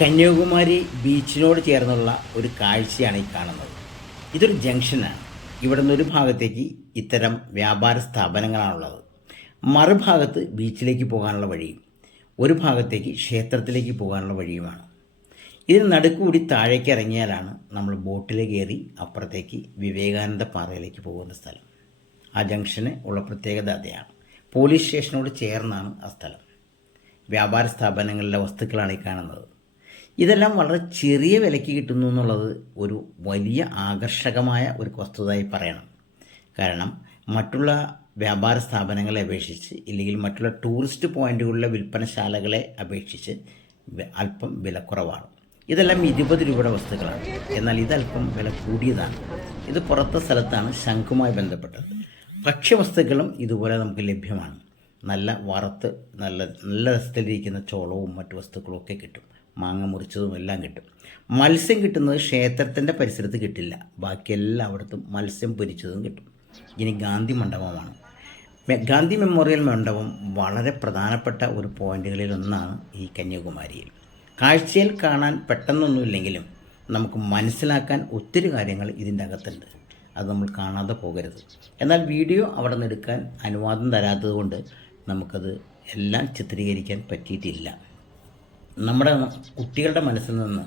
കന്യാകുമാരി ബീച്ചിനോട് ചേർന്നുള്ള ഒരു കാഴ്ചയാണ് ഈ കാണുന്നത്. ഇതൊരു ജംഗ്ഷനാണ്. ഇവിടെ നിന്നൊരു ഭാഗത്തേക്ക് ഇത്തരം വ്യാപാര സ്ഥാപനങ്ങളാണുള്ളത്. മറുഭാഗത്ത് ബീച്ചിലേക്ക് പോകാനുള്ള വഴിയും ഒരു ഭാഗത്തേക്ക് ക്ഷേത്രത്തിലേക്ക് പോകാനുള്ള വഴിയുമാണ്. ഇതിന് നടുക്കൂടി താഴേക്ക് ഇറങ്ങിയാലാണ് നമ്മൾ ബോട്ടിൽ കയറി അപ്പുറത്തേക്ക് വിവേകാനന്ദ പാറയിലേക്ക് പോകുന്ന സ്ഥലം. ആ ജംഗ്ഷന് ഉള്ള പ്രത്യേകത അതാണ്. പോലീസ് സ്റ്റേഷനോട് ചേർന്നാണ് ആ സ്ഥലം. വ്യാപാര സ്ഥാപനങ്ങളിലെ വസ്തുക്കളാണ് ഈ കാണുന്നത്. ഇതെല്ലാം വളരെ ചെറിയ വിലയ്ക്ക് കിട്ടുന്നു എന്നുള്ളത് ഒരു വലിയ ആകർഷകമായ ഒരു വസ്തുതയായി പറയണം. കാരണം മറ്റുള്ള വ്യാപാര സ്ഥാപനങ്ങളെ അപേക്ഷിച്ച് ഇല്ലെങ്കിൽ മറ്റുള്ള ടൂറിസ്റ്റ് പോയിൻറ്റുകളിലെ വിൽപ്പനശാലകളെ അപേക്ഷിച്ച് അല്പം വിലക്കുറവാണ്. ഇതെല്ലാം 20 രൂപയുടെ വസ്തുക്കളാണ്. എന്നാൽ ഇതല്പം വില കൂടിയതാണ്. ഇത് പുറത്തെ സ്ഥലത്താണ് ശംഖുമായി ബന്ധപ്പെട്ടത്. ഭക്ഷ്യവസ്തുക്കളും ഇതുപോലെ നമുക്ക് ലഭ്യമാണ്. നല്ല വറുത്ത് നല്ല രസത്തിലിരിക്കുന്ന ചോളവും മറ്റു വസ്തുക്കളും ഒക്കെ കിട്ടും. മാങ്ങ മുറിച്ചതും എല്ലാം കിട്ടും. മത്സ്യം കിട്ടുന്നത് ക്ഷേത്രത്തിൻ്റെ പരിസരത്ത് കിട്ടില്ല. ബാക്കി എല്ലായിടത്തും മത്സ്യം പൊരിച്ചതും കിട്ടും. ഇനി ഗാന്ധി മണ്ഡപമാണ്. ഗാന്ധി മെമ്മോറിയൽ മണ്ഡപം വളരെ പ്രധാനപ്പെട്ട ഒരു പോയിന്റുകളിലൊന്നാണ് ഈ കന്യാകുമാരിയിൽ. കാഴ്ചയിൽ കാണാൻ പെട്ടെന്നൊന്നുമില്ലെങ്കിലും നമുക്ക് മനസ്സിലാക്കാൻ ഒത്തിരി കാര്യങ്ങൾ ഇതിൻ്റെ അകത്തുണ്ട്. അത് നമ്മൾ കാണാതെ പോകരുത്. എന്നാൽ വീഡിയോ അവിടെ നിന്ന് എടുക്കാൻ അനുവാദം തരാത്തത് കൊണ്ട് നമുക്കത് എല്ലാം ചിത്രീകരിക്കാൻ പറ്റിയിട്ടില്ല. നമ്മുടെ കുട്ടികളുടെ മനസ്സിൽ നിന്ന്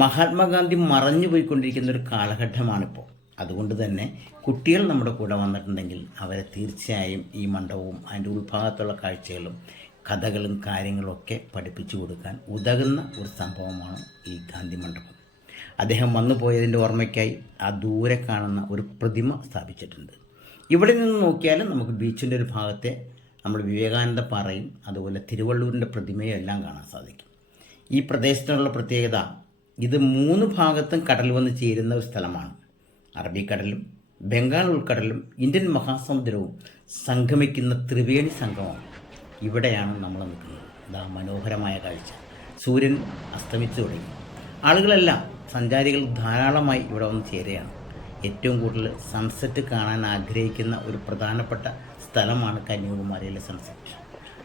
മഹാത്മാഗാന്ധി മറഞ്ഞു പോയിക്കൊണ്ടിരിക്കുന്ന ഒരു കാലഘട്ടമാണിപ്പോൾ. അതുകൊണ്ട് തന്നെ കുട്ടികൾ നമ്മുടെ കൂടെ വന്നിട്ടുണ്ടെങ്കിൽ അവരെ തീർച്ചയായും ഈ മണ്ഡപവും അതിൻ്റെ ഉൾഭാഗത്തുള്ള കാഴ്ചകളും കഥകളും കാര്യങ്ങളൊക്കെ പഠിപ്പിച്ചു കൊടുക്കാൻ ഉതകുന്ന ഒരു സംഭവമാണ് ഈ ഗാന്ധി മണ്ഡപം. അദ്ദേഹം വന്നു പോയതിൻ്റെ ഓർമ്മയ്ക്കായി ആ ദൂരെ കാണുന്ന ഒരു പ്രതിമ സ്ഥാപിച്ചിട്ടുണ്ട്. ഇവിടെ നിന്ന് നോക്കിയാലും നമുക്ക് ബീച്ചിൻ്റെ ഒരു ഭാഗത്തെ നമ്മൾ വിവേകാനന്ദ പാറയും അതുപോലെ തിരുവള്ളൂരിൻ്റെ പ്രതിമയും എല്ലാം കാണാൻ സാധിക്കും. ഈ പ്രദേശത്തിനുള്ള പ്രത്യേകത, ഇത് 3 ഭാഗത്തും കടൽ വന്ന് ചേരുന്ന ഒരു സ്ഥലമാണ്. അറബിക്കടലും ബംഗാൾ ഉൾക്കടലും ഇന്ത്യൻ മഹാസമുദ്രവും സംഗമിക്കുന്ന ത്രിവേണി സംഗമം ഇവിടെയാണ് നമ്മൾ നിൽക്കുന്നത്. ഇതാ മനോഹരമായ കാഴ്ച. സൂര്യൻ അസ്തമിച്ചു തുടങ്ങി. ആളുകളെല്ലാം സഞ്ചാരികൾ ധാരാളമായി ഇവിടെ വന്ന് ചേരുകയാണ്. ഏറ്റവും കൂടുതൽ സൺസെറ്റ് കാണാൻ ആഗ്രഹിക്കുന്ന ഒരു പ്രധാനപ്പെട്ട സ്ഥലമാണ് കന്യാകുമാരിയിലെ സൺസെറ്റ്.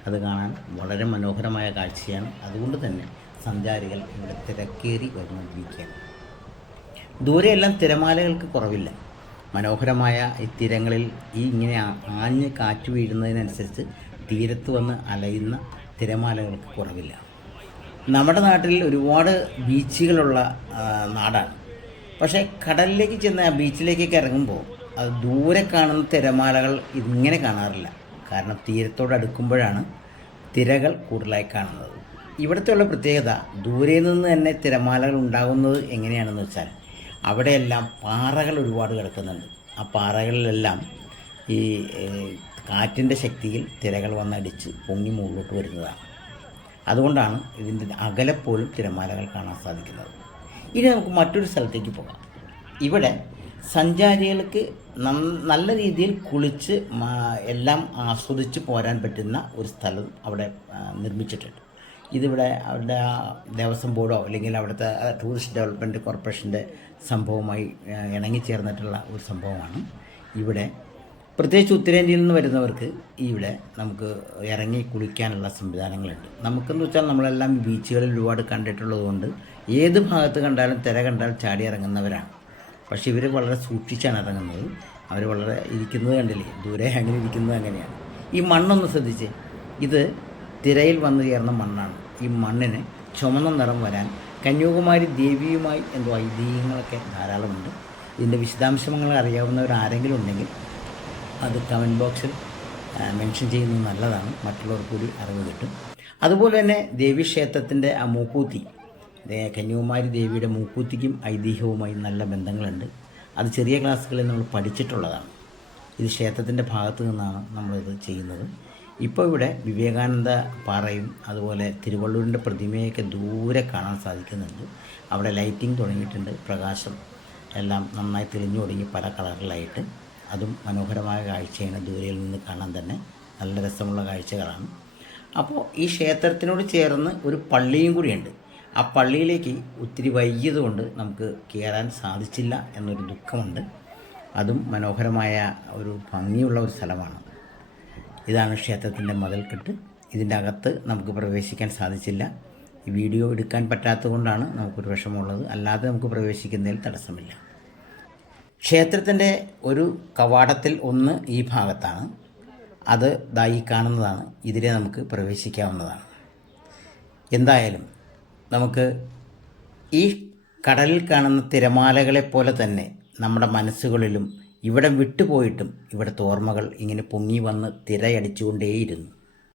അത് കാണാൻ വളരെ മനോഹരമായ കാഴ്ചയാണ്. അതുകൊണ്ട് തന്നെ സഞ്ചാരികൾ ഇവിടെ തിരക്കേറി വരുന്നുകൊണ്ടിരിക്കുകയാണ്. ദൂരെയെല്ലാം തിരമാലകൾക്ക് കുറവില്ല. മനോഹരമായ ഈ തീരങ്ങളിൽ ഇങ്ങനെ ആഞ്ഞ് കാറ്റ് വീഴുന്നതിനനുസരിച്ച് തീരത്ത് വന്ന് അലയുന്ന തിരമാലകൾക്ക് കുറവില്ല. നമ്മുടെ നാട്ടിൽ ഒരുപാട് ബീച്ചുകളുള്ള നാടാണ്. പക്ഷേ കടലിലേക്ക് ചെന്ന് ആ ബീച്ചിലേക്കൊക്കെ ഇറങ്ങുമ്പോൾ അത് ദൂരെ കാണുന്ന തിരമാലകൾ ഇങ്ങനെ കാണാറില്ല. കാരണം തീരത്തോട് അടുക്കുമ്പോഴാണ് തിരകൾ കൂടുതലായി കാണുന്നത്. ഇവിടുത്തെ ഉള്ള പ്രത്യേകത, ദൂരെ നിന്ന് തന്നെ തിരമാലകൾ ഉണ്ടാകുന്നത് എങ്ങനെയാണെന്ന് വെച്ചാൽ അവിടെയെല്ലാം പാറകൾ ഒരുപാട് കിടക്കുന്നുണ്ട്. ആ പാറകളിലെല്ലാം ഈ കാറ്റിൻ്റെ ശക്തിയിൽ തിരകൾ വന്നടിച്ച് പൊങ്ങി മുകളിലോട്ട് വരുന്നതാണ്. അതുകൊണ്ടാണ് ഇതിൻ്റെ അകലെപ്പോലും തിരമാലകൾ കാണാൻ സാധിക്കുന്നത്. ഇനി നമുക്ക് മറ്റൊരു സ്ഥലത്തേക്ക് പോകാം. ഇവിടെ സഞ്ചാരികൾക്ക് നല്ല രീതിയിൽ കുളിച്ച് എല്ലാം ആസ്വദിച്ച് പോരാൻ പറ്റുന്ന ഒരു സ്ഥലം അവിടെ നിർമ്മിച്ചിട്ടുണ്ട്. ഇതിവിടെ അവരുടെ ദേവസ്വം ബോർഡോ അല്ലെങ്കിൽ അവിടുത്തെ ടൂറിസ്റ്റ് ഡെവലപ്മെൻറ്റ് കോർപ്പറേഷൻ്റെ സംഭവമായി ഇണങ്ങിച്ചേർന്നിട്ടുള്ള ഒരു സംഭവമാണ്. ഇവിടെ പ്രത്യേകിച്ച് ഉത്തരേന്ത്യയിൽ നിന്ന് വരുന്നവർക്ക് ഇവിടെ നമുക്ക് ഇറങ്ങി കുളിക്കാനുള്ള സംവിധാനങ്ങളുണ്ട്. നമുക്കെന്ന് വെച്ചാൽ നമ്മളെല്ലാം ബീച്ചുകളിൽ ഒരുപാട് കണ്ടിട്ടുള്ളത് കൊണ്ട് ഏത് ഭാഗത്ത് കണ്ടാലും തിര കണ്ടാൽ ചാടി ഇറങ്ങുന്നവരാണ്. പക്ഷേ ഇവർ വളരെ സൂക്ഷിച്ചാണ് ഇറങ്ങുന്നത്. അവർ വളരെ ഇരിക്കുന്നത് കണ്ടില്ലേ, ദൂരെ അങ്ങനെ ഇരിക്കുന്നത് അങ്ങനെയാണ്. ഈ മണ്ണൊന്ന് ശ്രദ്ധിച്ച്, ഇത് തിരയിൽ വന്നു ചേർന്ന മണ്ണാണ്. ഈ മണ്ണിന് ചുമന്ന നിറം വരാൻ കന്യാകുമാരി ദേവിയുമായി എന്തോ ഐതിഹ്യങ്ങളൊക്കെ ധാരാളമുണ്ട്. ഇതിൻ്റെ വിശദാംശങ്ങൾ അറിയാവുന്നവരാരെങ്കിലും ഉണ്ടെങ്കിൽ അത് കമൻറ്റ് ബോക്സിൽ മെൻഷൻ ചെയ്യുന്നത് നല്ലതാണ്. മറ്റുള്ളവർക്ക് കൂടി അറിവ് കിട്ടും. അതുപോലെ തന്നെ ദേവീക്ഷേത്രത്തിൻ്റെ ആ മൂക്കൂത്തി, കന്യാകുമാരി ദേവിയുടെ മൂക്കൂത്തിക്കും ഐതിഹ്യവുമായി നല്ല ബന്ധങ്ങളുണ്ട്. അത് ചെറിയ ക്ലാസ്സുകളിൽ നമ്മൾ പഠിച്ചിട്ടുള്ളതാണ്. ഇത് ക്ഷേത്രത്തിൻ്റെ ഭാഗത്തു നിന്നാണ് നമ്മളിത് ചെയ്യുന്നത്. ഇപ്പോൾ ഇവിടെ വിവേകാനന്ദ പാറയും അതുപോലെ തിരുവള്ളൂരിൻ്റെ പ്രതിമയൊക്കെ ദൂരെ കാണാൻ സാധിക്കുന്നുണ്ട്. അവിടെ ലൈറ്റിംഗ് തുടങ്ങിയിട്ടുണ്ട്. പ്രകാശം എല്ലാം നന്നായി തെളിഞ്ഞു തുടങ്ങി പല കളറിലായിട്ട്. അതും മനോഹരമായ കാഴ്ചയാണ്. ദൂരയിൽ നിന്ന് കാണാൻ തന്നെ നല്ല രസമുള്ള കാഴ്ചകളാണ്. അപ്പോൾ ഈ ക്ഷേത്രത്തിനോട് ചേർന്ന് ഒരു പള്ളിയും കൂടിയുണ്ട്. ആ പള്ളിയിലേക്ക് ഒത്തിരി വൈകിയതുകൊണ്ട് നമുക്ക് കയറാൻ സാധിച്ചില്ല എന്നൊരു ദുഃഖമുണ്ട്. അതും മനോഹരമായ ഒരു ഭംഗിയുള്ള ഒരു സ്ഥലമാണ്. ഇതാണ് ക്ഷേത്രത്തിൻ്റെ മതിൽക്കെട്ട്. ഇതിൻ്റെ അകത്ത് നമുക്ക് പ്രവേശിക്കാൻ സാധിച്ചില്ല. ഈ വീഡിയോ എടുക്കാൻ പറ്റാത്തത് കൊണ്ടാണ് നമുക്കൊരു വിഷമമുള്ളത്. അല്ലാതെ നമുക്ക് പ്രവേശിക്കുന്നതിൽ തടസ്സമില്ല. ക്ഷേത്രത്തിൻ്റെ ഒരു കവാടത്തിൽ ഒന്ന് ഈ ഭാഗത്താണ്. അത് ഈ കാണുന്നതാണ്. ഇതിലെ നമുക്ക് പ്രവേശിക്കാവുന്നതാണ്. എന്തായാലും നമുക്ക് ഈ കടലിൽ കാണുന്ന തിരമാലകളെപ്പോലെ തന്നെ നമ്മുടെ മനസ്സുകളിലും ഇവിടം വിട്ടുപോയിട്ടും ഇവിടുത്തെ ഓർമ്മകൾ ഇങ്ങനെ പൊങ്ങി വന്ന് തിരയടിച്ചുകൊണ്ടേയിരുന്നു.